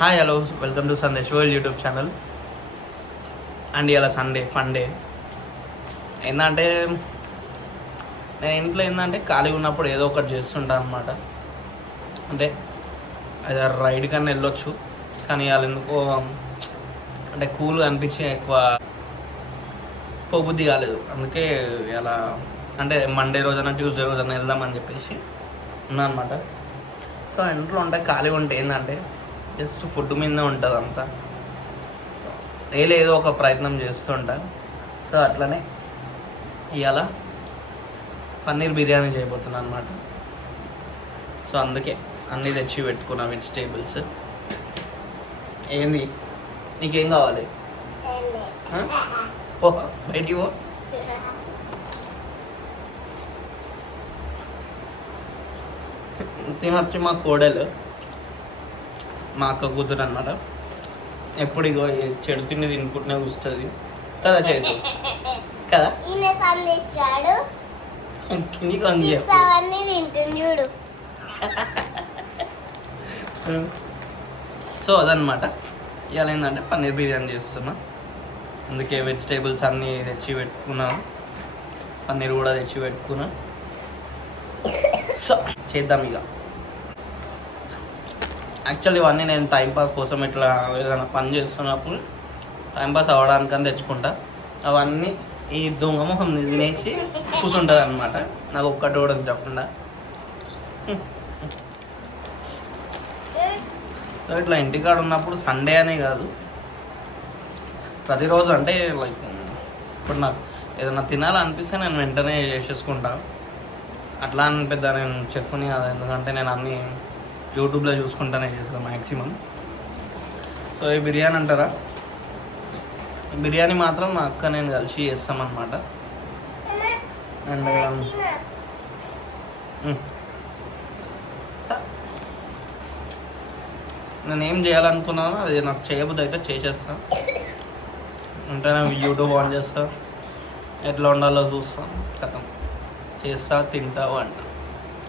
Hi hello welcome to Sandesh world YouTube channel. And ఇలా Sunday fun day. ఏంటంటే నేను ఇంట్లో ఏంటంటే ఖాళీగా ఉన్నప్పుడు ఏదో ఒకటి చేస్తుంటాను అనమాట. అంటే అది రైడ్ కన్నా వెళ్ళొచ్చు, కానీ వాళ్ళు ఎందుకో అంటే కూల్గా అనిపించి ఎక్కువ పోబుద్ధి కాలేదు. అందుకే ఇలా అంటే మండే రోజున ట్యూస్డే రోజున వెళ్దామని చెప్పేసి ఉన్నా అనమాట. సో ఇంట్లో ఉంటే ఖాళీగా ఉంటే ఏంటంటే జస్ట్ ఫుడ్ మీదనే ఉంటుంది అంతా. ఏదో ఒక ప్రయత్నం చేస్తుంటా. సో అట్లనే ఇవాళ పన్నీర్ బిర్యానీ చేయబోతున్నాను అనమాట. సో అందుకే అన్నీ తెచ్చి పెట్టుకున్నా వెజిటేబుల్స్. ఏంది నీకేం కావాలి? ఓ బయటికి పో. తినొచ్చి మా కోడలు, మా అక్క కూతురు అనమాట. ఎప్పుడు ఇగో చెడు తిండి తినుకుంటూనే కూస్తుంది కదా, చేతు కదా. సో అదనమాట. ఇవాళ ఏంటంటే పన్నీర్ బిర్యానీ చేస్తున్నా. అందుకే వెజిటేబుల్స్ అన్నీ తెచ్చి పెట్టుకున్నా, పన్నీర్ కూడా తెచ్చి పెట్టుకున్నా. సో చేద్దాం ఇక. యాక్చువల్లీ ఇవన్నీ నేను టైంపాస్ కోసం ఇట్లా ఏదైనా పని చేస్తున్నప్పుడు టైంపాస్ అవ్వడానికని తెచ్చుకుంటా. అవన్నీ ఈ దొంగ మొహం తినేసి కూర్చుంటుంది అనమాట, నాకు ఒక్కటి కూడా చెప్పకుండా. సో ఇట్లా ఇంటికాడ ఉన్నప్పుడు సండే అనే కాదు, ప్రతిరోజు అంటే లైక్ ఇప్పుడు నాకు ఏదైనా తినాలనిపిస్తే నేను వెంటనే చేసేసుకుంటా. అట్లా అని పెద్ద నేను చెప్పుని కాదు, ఎందుకంటే నేను అన్నీ యూట్యూబ్లో చూసుకుంటానే చేస్తాను మ్యాక్సిమం. సో ఈ బిర్యానీ అంటారా, బిర్యానీ మాత్రం మా అక్క నేను కలిసి చేస్తామన్నమాట. అండ్ నేను ఏం చేయాలనుకున్నానో అది నాకు చేయబుద్ధి అయితే చేసేస్తాను. అంటే నేను యూట్యూబ్ ఆన్ చేస్తా, ఎట్లా ఉండాలో చూస్తాం, కథం చేస్తా, తింటావు అంట.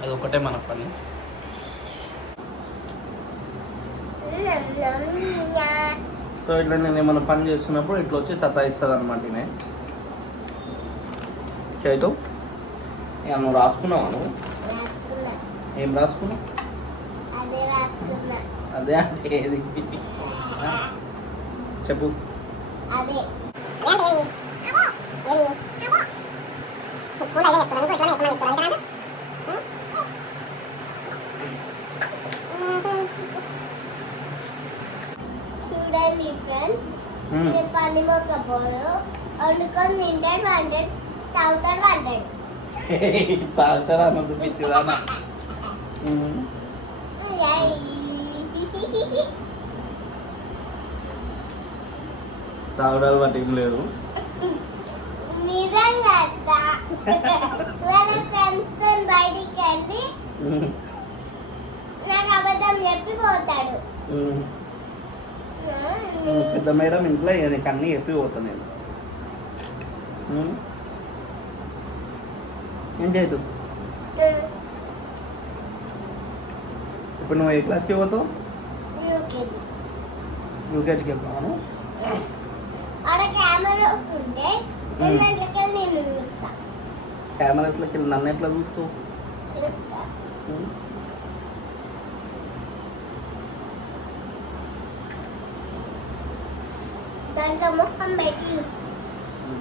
అది ఒకటే మన పని. సో ఇట్లా నేను ఏమైనా పని చేస్తున్నప్పుడు ఇట్లా వచ్చి సతాయిస్తుంది అనమాట. నేను చైతు ఇక నువ్వు రాసుకున్నావా? నువ్వు ఏం రాసుకున్నావు? అదే అంటే ఏది చెప్పు. తాగుతారా అన్నది పిచ్చిదానా? తాగడాలు బట్టి ఏం లేదు. బయటికి వెళ్ళి నాకు అబద్ధం చెప్పి పోతాడు. పెద్ద మేడం ఇంట్లో నీకు అన్నీ చెప్పి పోతా నేను. ఏం చేయదు. ఇప్పుడు నువ్వు ఏ క్లాస్కి పోతావు? యూకేజీకి వెళ్తాను. కెమెరాస్లోకి వెళ్ళి నన్ను ఎట్లా చూస్తావు?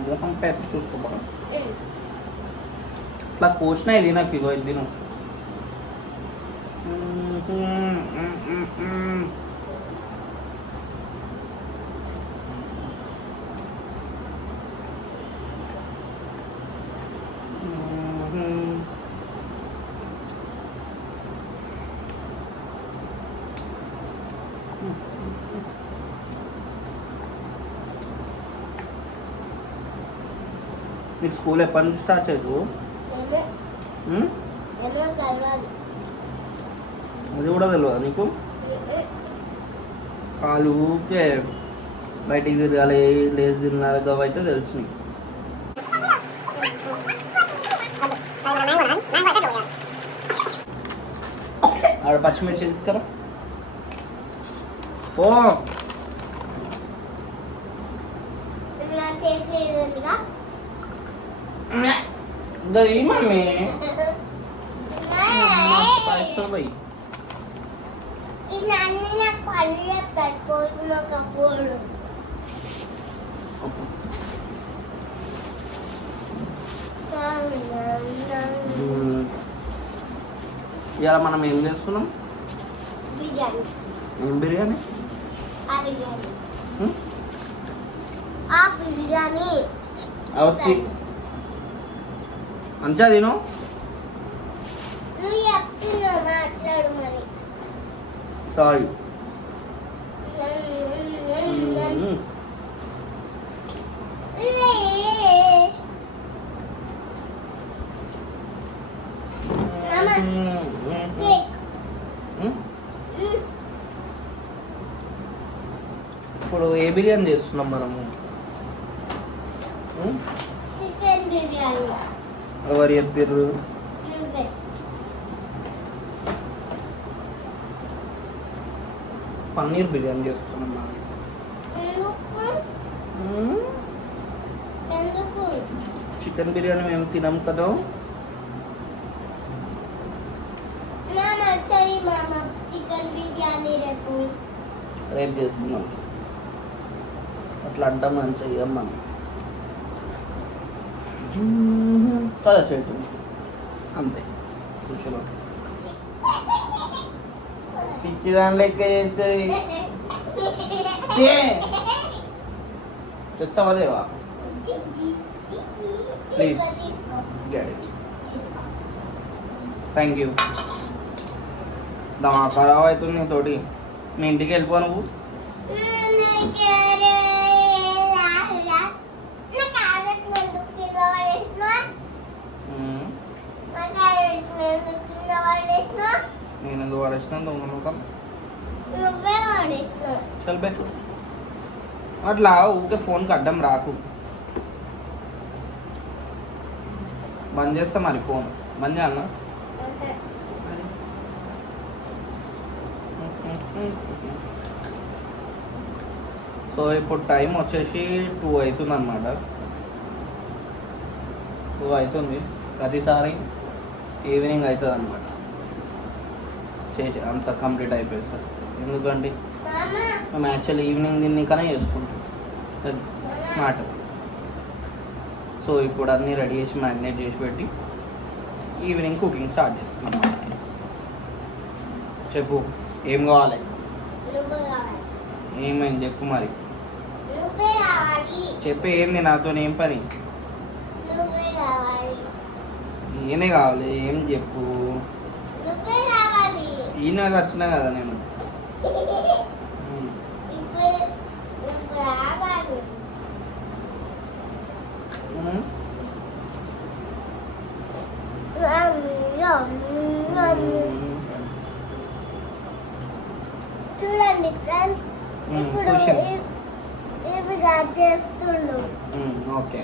మొహం పెట్టి చూసుకోబా. ఇట్లా కోసిన ఇది నాకు ఇగో ఇది నువ్వు నీకు స్కూల్ ఎప్పటి నుంచి స్టార్ట్ చేయదు? అది కూడా తెలియదు నీకు? కాలు ఊకే బయటికి తిరగాలి, లేచి తినాలి, గవ అయితే తెలుసు నీకు. ఆడ పచ్చిమిర్చి తీసుకురా. ఓ నా చేతిలో ఇది ఉందిగా. గది మమ్మీ పైసలు పోయి ఇది అన్ని నాకు పని చెప్తాడు కోతులు ఒక పోడు. ఇవాళ మనం ఏం చేస్తున్నాం? బిర్యానీ. ఏం బిర్యానీ? ఆ బిర్యానీ. ఆ బిర్యానీ. అవతి మంచిగా తిను. నువ్వు చెప్తున్నావు మాట్లాడు మరి. సారీ. ఇప్పుడు ఏ బిర్యానీ చేస్తున్నాం మనము? చికెన్ బిర్యానీ. ఎవరు చెప్పారు? నువ్వే. పన్నీర్ బిర్యానీ చేస్తున్నాం మనం. ఎందుకు? చికెన్ బిర్యానీ మేము తినాం కదా. మామ చెయ్యి మామ చికెన్ బిర్యానీ రేపు. రేపు చేసుకున్నాం. అట్లా అంటాం మనం చెయ్యం మనం కదా చేయటం అంతే. కూర్చోలో పిచ్చి దాని లెక్క చేస్తుంది. తెస్తావా దేవా? Please thank you. ఖరాబ్ అవుతుంది నీతోటి. మీ ఇంటికి వెళ్ళిపో నువ్వు. నేను ఎందుకు వాడేసిన దొంగ ముఖం? చల్పే అట్లా ఊరికే ఫోన్కి అడ్డం రాకు. బంద్ చేస్తా మరి ఫోన్. బంద్ చేయాలనా? సో ఇప్పుడు టైం వచ్చేసి 2 అవుతుంది అనమాట. 2 అవుతుంది. ప్రతిసారి ఈవినింగ్ అవుతుంది అనమాట చేసి అంత కంప్లీట్ అయిపోయింది సార్. ఎందుకంటే మేము యాక్చువల్లీ ఈవినింగ్ దీన్నికనే చేసుకుంటాం మాట. సో ఇప్పుడు అన్నీ రెడీ చేసి మ్యారినేట్ చేసి పెట్టి ఈవినింగ్ కుకింగ్ స్టార్ట్ చేస్తాం అన్నమాట. చెప్పు ఏం కావాలి? ఏమైంది చెప్పు మరి. చెప్పే ఏంది నాతో ఏం పని? నేనే కావాలి. ఏం చెప్పు. ఈయన వచ్చినా కదా నేను. చూడండి ఫ్రెండ్స్, ఇప్పుడు చేస్తుండు. ఓకే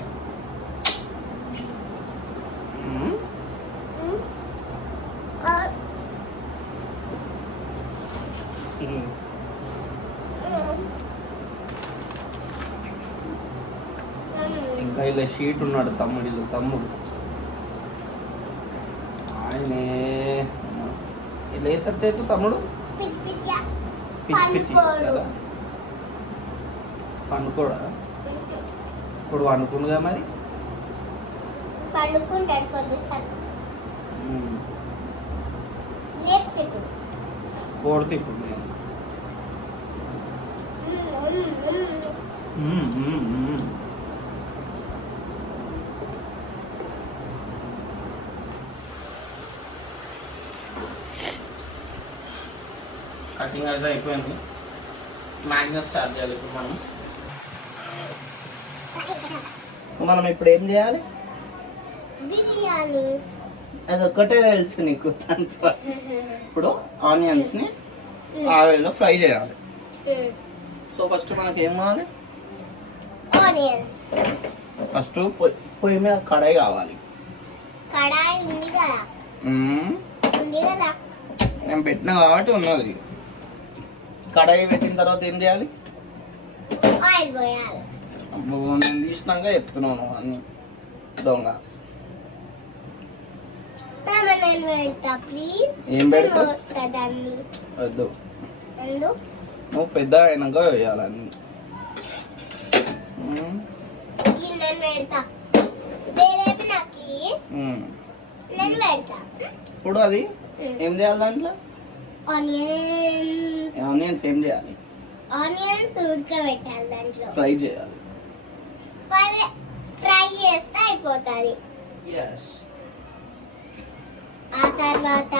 ఇంకా ఇలా షీట్ ఉన్నాడు తమ్ముడు ఆయనే ఇలా వేసరికి అయితే తమ్ముడు పిచ్చి పిచ్చి ఇస్తారా? పండుకోడా? ఇప్పుడు వండుకుండుగా మరి. పండుకుంటాడు కొద్దిసారి. కోడితే ఇప్పుడు నేను కటింగ్ అయితే అయిపోయింది. మ్యాగ్నెట్ స్టార్ట్ చేయాలి ఇప్పుడు మనం. సో మనం ఇప్పుడు ఏం చేయాలి? బిర్యానీ. అది ఒక్కటే తెలుసు నీకు. ఇప్పుడు ఆనియన్స్ని ఆయిల్లో ఫ్రై చేయాలి. సో ఫస్ట్ మనకి ఏం కావాలి? ఆనియన్స్. ఫస్ట్ పొయ్యి మీద కడాయి కావాలి. కడాయి ఉంది కదా? ఉంది కదా. నేను పెట్టినా కాబట్టి ఉన్నది. కడాయి పెట్టిన తర్వాత ఏం చేయాలి? ఆయిల్ పోయాలి. అబ్బో, నేను తీసినాక చెప్తున్నాను అన్ని దొంగ. మామ నేను పెడతా ప్లీజ్. ఏం పెడతావు? వస్తుందండి. వద్దు, ఎందు నువ్వు పెద్ద అయినాక వేయాలని. ఈ నేను పెడతా. వేరే నాకు నేను పెడతా. ఇప్పుడు అది ఏం చేయాలి దాంట్లో? ఆనియన్స్ ఏం చేయాలి? ఆనియన్స్ ఉడకబెట్టాలి, దాంట్లో ఫ్రై చేయాలి. ఫ్రై చేస్తే అయిపోతుంది. ఆ తర్వాత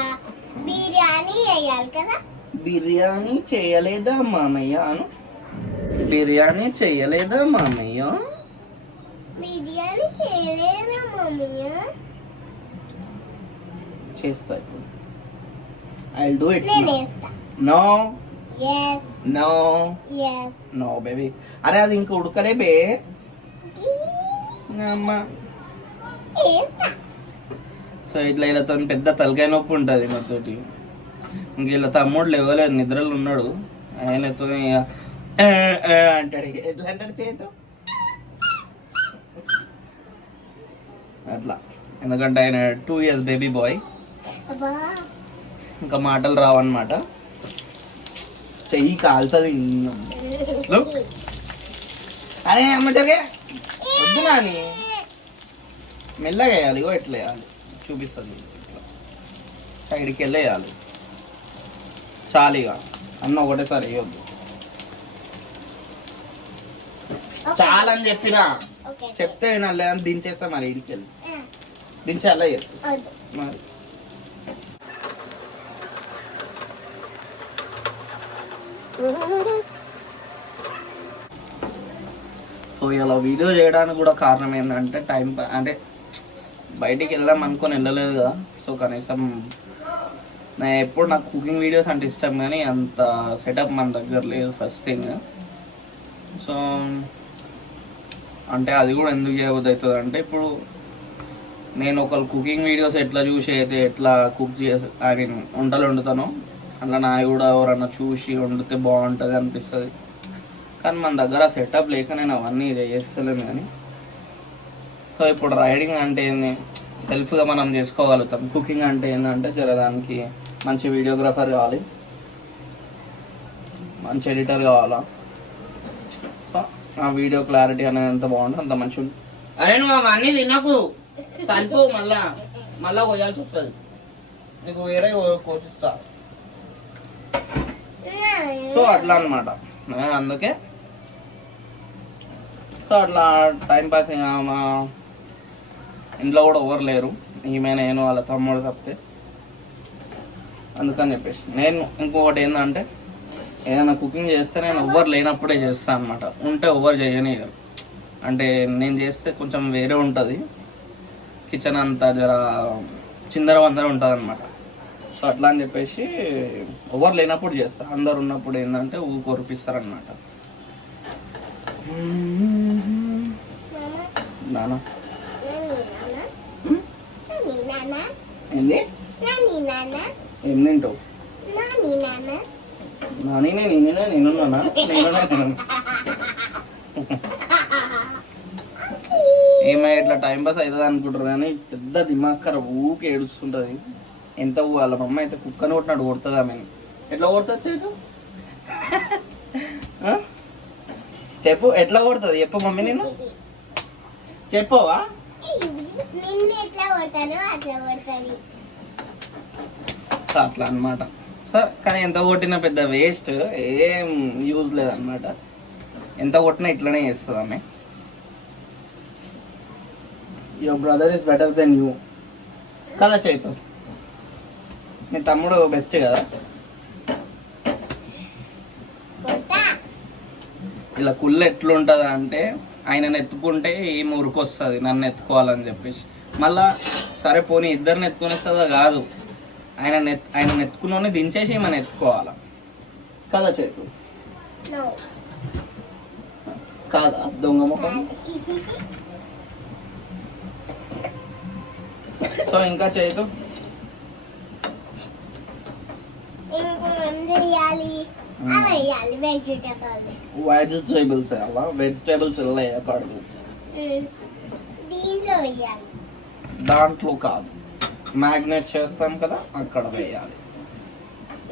బిర్యానీ వేయాలి కదా. బిర్యానీ చేయలేదా మామయ్య అను. బిర్యానీ చేయలేదా మామయ్య? బిర్యానీ చేయలేదా మమ్మీ? చేస్తా ఇప్పుడు. I'll do it. నేను వేస్తా. No. Yes. No. Yes. No baby. అరే అది ఇంకా ఉడకలే బే. అమ్మా. వేస్తా. సో ఇట్లా వీళ్ళతో పెద్ద తలకాయ నొప్పి ఉంటుంది మాతోటి. ఇంక వీళ్ళ తమ్ముడు లేవలేదు, నిద్రలు ఉన్నాడు. ఆయనతో అంటాడు. ఎట్లా అంటాడు చేతితో అట్లా. ఎందుకంటే ఆయన 2 years బేబీ బాయ్, అబ్బా ఇంకా మాటలు రావన్నమాట. చెయ్యి కాలుతుంది. అరే అమ్మ జరిగే వద్దు నాని, మెల్లగా వేయాలి. ఇగో ఎట్లా వేయాలి చూపిస్తుంది. ఇట్లా సైడ్కి వెళ్ళి వేయాలి. చాలిగా అన్న ఒకటేసారి వేయొద్దు. చాలా అని చెప్పిన ఓకే చెప్తే నల్లే అని దించేస్తా. మరి ఇంటికి వెళ్ళి దించాలా వద్దు. మరి సో ఇలా వీడియో చేయడానికి కూడా కారణం ఏంటంటే టైం అంటే బయటికి వెళ్దాం అనుకొని వెళ్ళలేదు కదా. సో కనీసం నేను ఎప్పుడు నాకు కుకింగ్ వీడియోస్ అంటే ఇష్టం, కానీ అంత సెటప్ మన దగ్గర లేదు ఫస్ట్ థింగ్. సో అంటే అది కూడా ఎందుకు చేయబోద్దు అవుతుంది అంటే, ఇప్పుడు నేను ఒకళ్ళు కుకింగ్ వీడియోస్ ఎట్లా చూసి అయితే ఎట్లా కుక్ చేసి అది వంటలు వండుతానో అట్లా నా కూడా ఎవరన్నా చూసి వండితే బాగుంటుంది అనిపిస్తుంది. కానీ మన దగ్గర సెటప్ లేక నేను అవన్నీ చేస్తలేను. కానీ సో ఇప్పుడు రైడింగ్ అంటే ఏంది, సెల్ఫ్గా మనం చేసుకోగలుగుతాం. కుకింగ్ అంటే ఏంటంటే దానికి మంచి వీడియోగ్రాఫర్ కావాలి, మంచి ఎడిటర్ కావాలా. సో ఆ వీడియో క్లారిటీ అనేది ఎంత బాగుంటుంది అంత మంచి ఉంది. అరే నువ్వు అవన్నీ తినకు, సరిపో. మళ్ళా కొయ్యాల్సి వస్తుంది నీకు, వేరే కోసిస్తా. సో అట్లా అనమాట. అందుకే సో అట్లా టైంపాస్. మా ఇంట్లో కూడా ఎవరు లేరు, ఈమె నేను వాళ్ళ తమ్ముడు తప్పితే. అందుకని చెప్పేసి నేను ఇంకొకటి ఏంటంటే, ఏదైనా కుకింగ్ చేస్తే నేను ఎవ్వరు లేనప్పుడే చేస్తాను అనమాట. ఉంటే ఎవ్వరు చేయని. అంటే నేను చేస్తే కొంచెం వేరే ఉంటుంది, కిచెన్ అంతా జర చిందర వందర ఉంటుంది అనమాట. సో అట్లా అని చెప్పేసి ఎవరు లేనప్పుడు చేస్తా. అందరు ఉన్నప్పుడు ఏంటంటే కొరిపిస్తారనమాట. నానా ఏంది ఏం తింటావు? నానినే నేనున్నానా? ఏమై ఇట్లా టైంపాస్ అవుతుంది అనుకుంటారు, కానీ పెద్ద దిమాగ్ ఖరాబ్. ఊకి ఏడుస్తుంటుంది. ఎంత వాళ్ళ మమ్మ అయితే కుక్కని కొట్టినాడు కొడుతుంది ఆమెని. ఎట్లా కొడుతుంది చేతు చెప్పు, ఎట్లా కొడుతుంది చెప్పు మమ్మీ. నేను చెప్పవా? అట్లా అనమాట. సార్ కానీ ఎంత కొట్టినా పెద్ద వేస్ట్, ఏం యూజ్ లేదనమాట. ఎంత కొట్టినా ఇట్లనే చేస్తుంది ఆమె. Your brother is better than you కదా చైతు? మీ తమ్ముడు బెస్ట్ కదా? ఇలా కుళ్ళు ఎట్లుంటుంది అంటే, ఆయనను ఎత్తుకుంటే ఏం ఉరికొస్తుంది నన్ను ఎత్తుకోవాలని చెప్పేసి. మళ్ళా సరే పోనీ ఇద్దరిని ఎత్తుకుని వస్తుందా? కాదు, ఆయన ఎత్తుకుని దించేసి మనం ఎత్తుకోవాలా కదా చైతు? కాదా దొంగ ముఖం? సో ఇంకా చైతు అవి వేయాలి వెజిటేబుల్స్. వెజిటేబుల్స్ వేయాలా? వెజిటేబుల్స్ వేయకూడదు, దీంట్లో వేయాలి. దాంట్లో కాదు, మ్యాగ్నేట్ చేస్తాం కదా అక్కడ వేయాలి.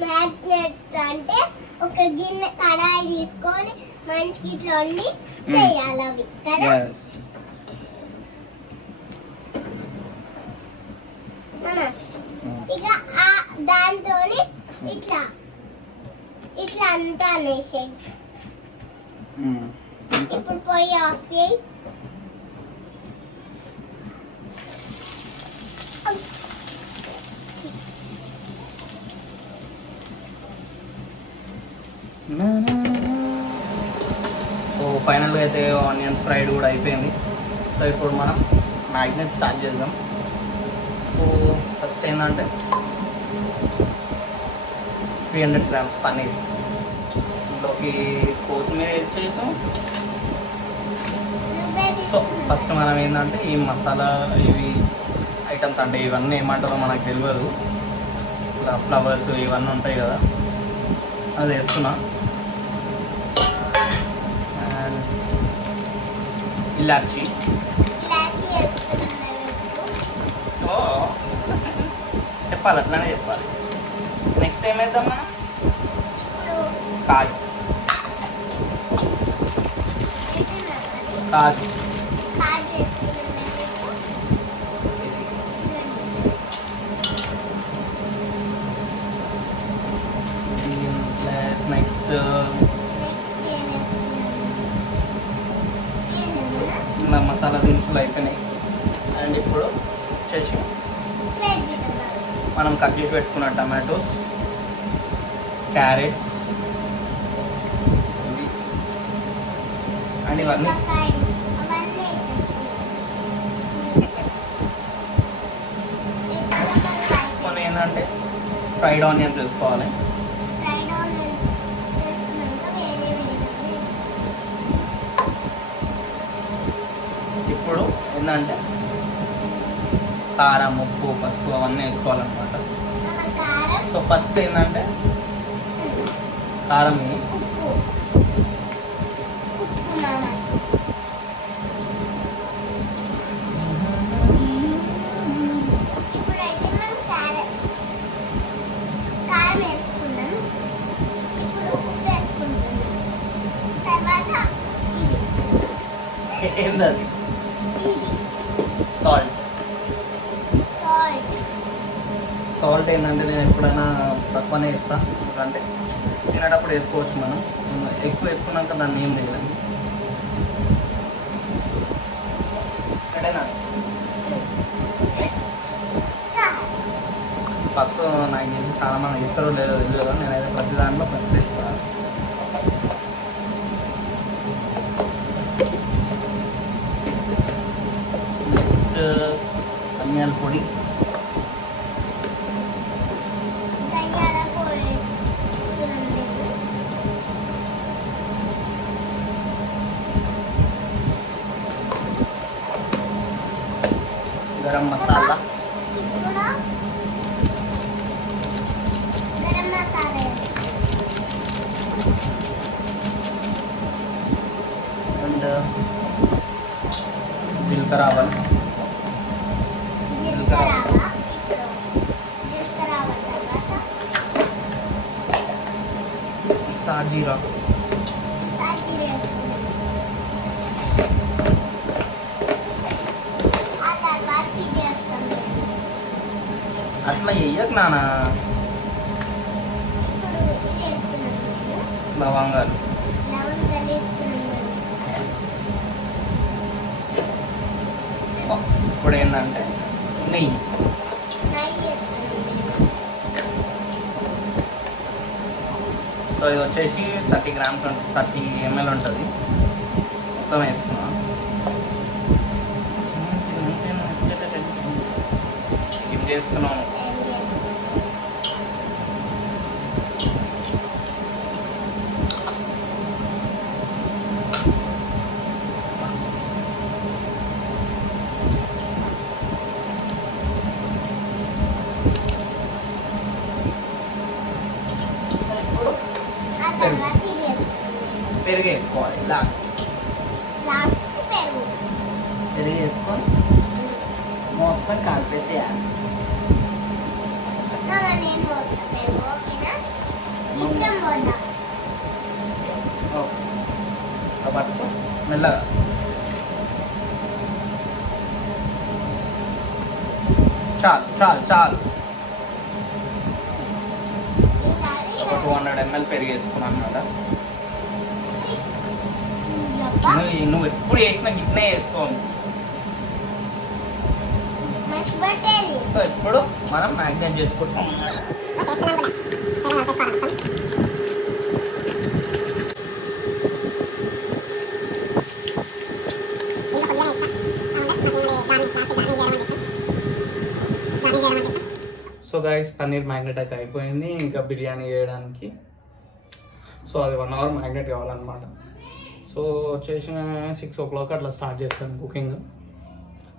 మ్యాగ్నెట్ అంటే ఒక గిన్నె కడాయి తీసుకొని మంచికి ఇట్లా వండి చేయాలి అవి కదా. Yes. ఇక దాంతో ఇట్లా ఇట్లా అంతా అనేసేయి. ఇప్పుడు పొయ్యి ఆఫ్ చేయి. సో ఫైనల్గా అయితే ఆనియన్ ఫ్రైడ్ కూడా అయిపోయింది. సో ఇప్పుడు మనం మ్యాగ్నెట్ స్టార్ట్ చేద్దాం. సో ఫస్ట్ ఏంటంటే 300 grams పన్నీర్, ఇంట్లోకి కొత్తిమీర వేసేద్దాం. సో ఫస్ట్ మనం ఏంటంటే ఈ మసాలా ఇవి ఐటమ్స్ అంటే ఇవన్నీ ఏమంటారో మనకు తెలియదు, ఇలా ఫ్లవర్స్ ఇవన్నీ ఉంటాయి కదా అది వేస్తున్నా. అండ్ ఇలాచి. ఓ చెప్పాలి, అట్లానే చెప్పాలి. నెక్స్ట్ ఏం వేద్దాం మనం? కాజు. కాజు నెక్స్ట్ మసాలా దినుసులు అయిపోయినాయి. అండ్ ఇప్పుడు వచ్చేసి మనం కట్ చేసి పెట్టుకున్న టమాటోస్, క్యారెట్స్ అండ్ ఇవన్నీ కొన్ని ఏంటంటే ఫ్రైడ్ ఆనియన్స్ వేసుకోవాలి. ఇప్పుడు ఏంటంటే కారం, ఉప్పు, పసుపు అవన్నీ వేసుకోవాలన్నమాట. సో ఫస్ట్ ఏంటంటే కారం ఏంటది సాల్ట్. సాల్ట్ ఏంటంటే నేను ఎప్పుడైనా తక్కువనే వేస్తాను, ఎందుకంటే తినేటప్పుడు వేసుకోవచ్చు. మనం ఎక్కువ వేసుకున్నాక దాన్ని ఏం లేదండి. ఎక్కడైనా ఫస్ట్ నాకు తెలిసి చాలా మంది ఇస్తారో లేదో తెలియదు, నేనైతే ప్రతి దాంట్లో ఫస్ట్ ఇస్తాను. నెక్స్ట్ ధనియాల పొడి. గరం మసాలా. అండ్ జీలకర్ర ఆవాలు. సాజీరా. అట్లా వేయకు నాన్న. లవంగాలు. ఇప్పుడు ఏంటంటే నెయ్యి. సో ఇది వచ్చేసి 30 grams 30 ml ఉంటుంది. మొత్తం వేస్తున్నా. ఇది చేస్తున్నాను. పెరుగు వేసుకోవాలి లాస్ట్ లాస్ట్ పెరుగు. పెరుగు వేసుకొని మొత్తం కలిపేసేయాలి. నేను పోతా పెరుగు, ఓకేనా? ఇద్దరం పోతా. ఓకే పట్టుకో మెల్లగా. చాలు చాలు చాలు. ఈసారి ఒక 200 ml పెరుగు వేసుకున్నాను కదా. యబ్బా, నువ్వు ఎప్పుడు వేసినా గిట్నే వేసుకోను. మర్చిపోతేది. సో ఇప్పుడు మనం మ్యాగ్నేట్ చేసుకుంటాం. సో గైస్ పన్నీర్ మ్యాగ్నెట్ అయితే అయిపోయింది. ఇంకా బిర్యానీ చేయడానికి సో అది 1 hour మ్యాగ్నెట్ కావాలన్నమాట. సో వచ్చేసిన 6 o'clock అట్లా స్టార్ట్ చేస్తాను కుకింగ్.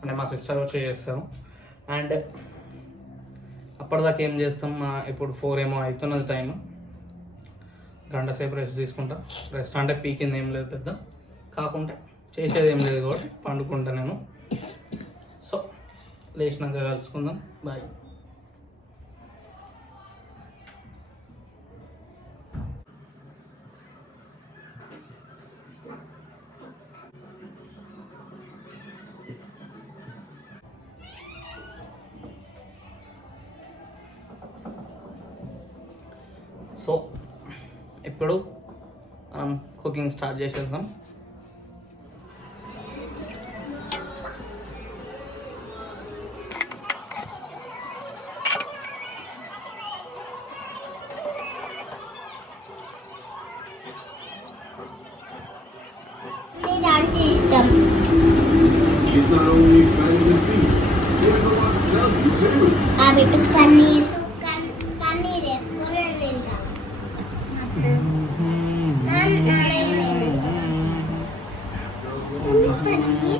అంటే మా సిస్టర్ వచ్చి చేస్తాను. అండ్ అప్పటిదాకా ఏం చేస్తాం, ఇప్పుడు 4 ఏమో అవుతున్నది టైం. గంట సేపు రెస్ట్ తీసుకుంటా. రెస్ట్ అంటే పీకింది ఏం లేదు పెద్ద, కాకుంటే చేసేది ఏం లేదు కూడా పండుకుంటా నేను. సో లేచినాక కలుసుకుందాం. బాయ్. సో ఇప్పుడు మనం కుకింగ్ స్టార్ట్ చేసేద్దాం. అంటే ఇష్టం. He's not only excited to see you, he has a lot to tell you too. ఆ బిడ్డ పన్నీర్